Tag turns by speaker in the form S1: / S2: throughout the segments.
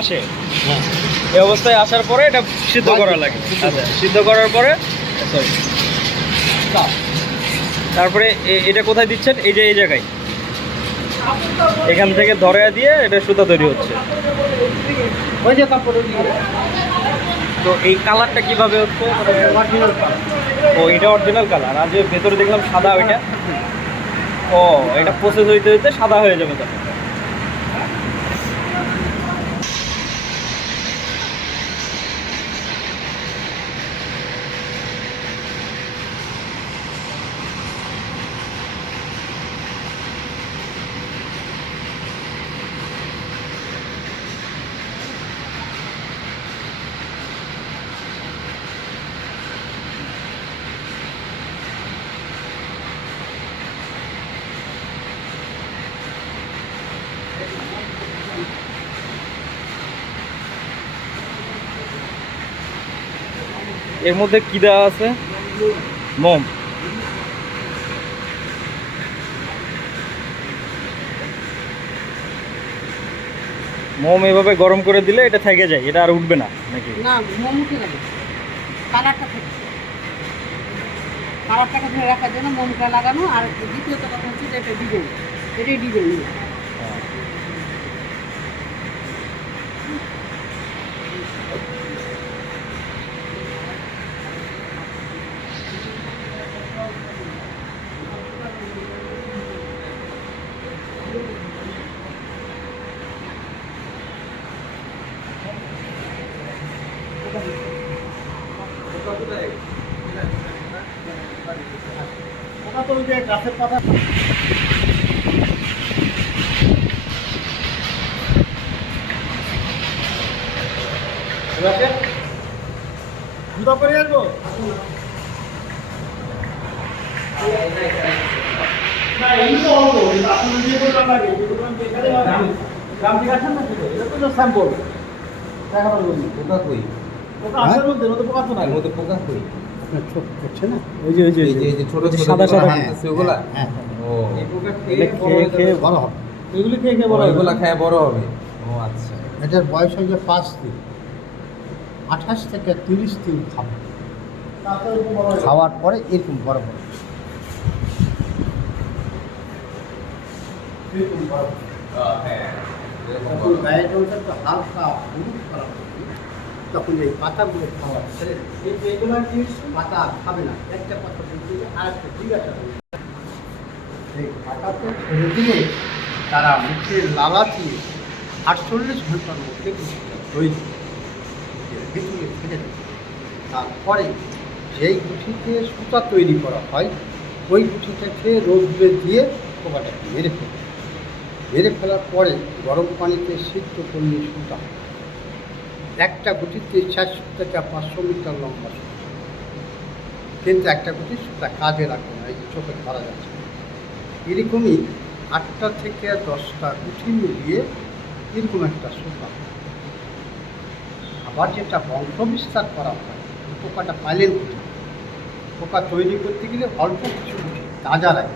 S1: আসে? এই অবস্থায় আসার পরে এটা সিদ্ধ করা লাগে। আচ্ছা সিদ্ধ করার পরে sorry, তারপরে এটা কোথায় দিচ্ছেন? এই যে এই জায়গায়। এখান থেকে ধরে দিয়ে এটা সুতা তৈরি হচ্ছে।
S2: ওই যে
S1: তো এই কালারটা কীভাবে হচ্ছে?
S2: অরিজিনাল কালার
S1: ও এটা অরিজিনাল কালার আর যে ভেতরে দেখলাম সাদা ওইটা। ও এটা প্রসেস হইতে হইতে সাদা হয়ে যাবে তখন। এর মধ্যে কি দেওয়া আছে? মোম। মোম এভাবে গরম করে দিলে এটা থেকে যায়, এটা আর উঠবে না নাকি?
S2: না মোমুটি লাগে কালারটা থেকে। কালারটাকে ধরে রাখার জন্য মোমটা লাগানো আর দ্বিতীয়ত কথা হচ্ছে যে এটা ডিজাইন। এটাই ডিজাইন। গাছের পাতা জুতা করে আসব? না, এই আপনার দিয়ে আসেন না শুধু এটা তো স্যাম্পল দেখা পারব
S3: পোকা কই?
S2: পোকা তো না?
S3: এর মধ্যে পোকা কই
S2: আপনার করছে না? ওই যে ওই যে
S3: এই যে ছোট ছোট
S2: সাদা সাদা।
S3: ওগুলা?
S2: হ্যাঁ
S3: ও।
S2: এগুলো খেয়ে খেয়ে বড় হবে। এগুলি খেয়ে খেয়ে বড় হবে
S3: এগুলা খায় বড় হবে? ও আচ্ছা।
S4: এটার বয়স হয়েছে পাঁচ দিন। আঠাশ থেকে তিরিশ দিন খাবে। খাওয়ার পরে এরকম বড় বড়।
S3: হ্যাঁ
S4: হালকা হলুদ হবে। তখন এই পাতাগুলো খাওয়া দেবে। এই এগুলো আর পাতা খাবে না একটা পাতা দিয়ে আর একটা জিজ্ঞাসা করবে। এই পাতাতে ছেড়ে দিলে তারা মুখে লালাচি আটচল্লিশ ঘণ্টার মধ্যে গুটিটা তৈরি ভিতরে ফেলে তারপরে যেই গুঠিতে সুতা তৈরি করা হয়, ওই গুটিটাকে রোদ্রে দিয়ে পোকাটাকে মেরে ফেলে মেরে ফেলার পরে গরম পানিতে সিদ্ধ করলে সুতা। একটা গুটিতে চারশো পাঁচশো মিটার লম্বা কিন্তু একটা গুটি সুতা কাজে লাগবে না, এই চোখে ধরা যাচ্ছে। এরকমই আটটা থেকে দশটা গুটি মিলিয়ে এরকম একটা সুতা আবার যেটা বংশ বিস্তার করা হয়, পোকাটা পাইলেন কোথায় পোকা তৈরি করতে গেলে অল্প কিছু গুটি তাজা হয়।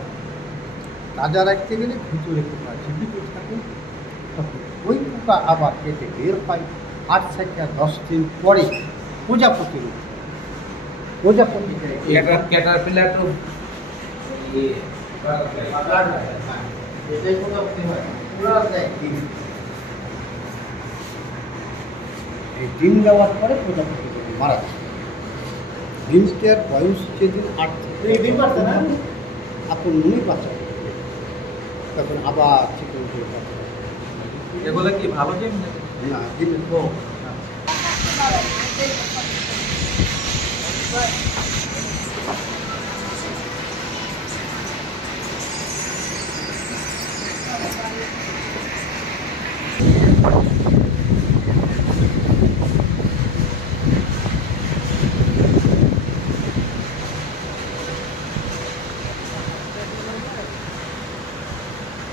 S4: তাজা রাখতে গেলে ভিতরে পোকা জীবিত থাকে, তখন ওই পোকা আবার কেটে বের হয় আট থেকে দশ দিন পরে প্রজাপতি রূপ।
S3: ক্যাটার ক্যাটারপিলার তো ইয়ে
S4: এটাই হয়? ডিম এই ডিম দেওয়ার পরে প্রজাপতি মারা যায়। ডিমটার বয়স যেদিন আট থেকে
S2: এই ডিম না?
S4: আপন মনে বাঁচা তখন আবার চিকেন
S3: এগুলা কি ভালো นะ
S4: ที่เป็
S2: นโรค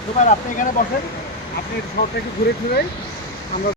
S2: দুবার আপনি এখানে বসেন। আপনি সবটাকে ঘুরে ফিরে আমরা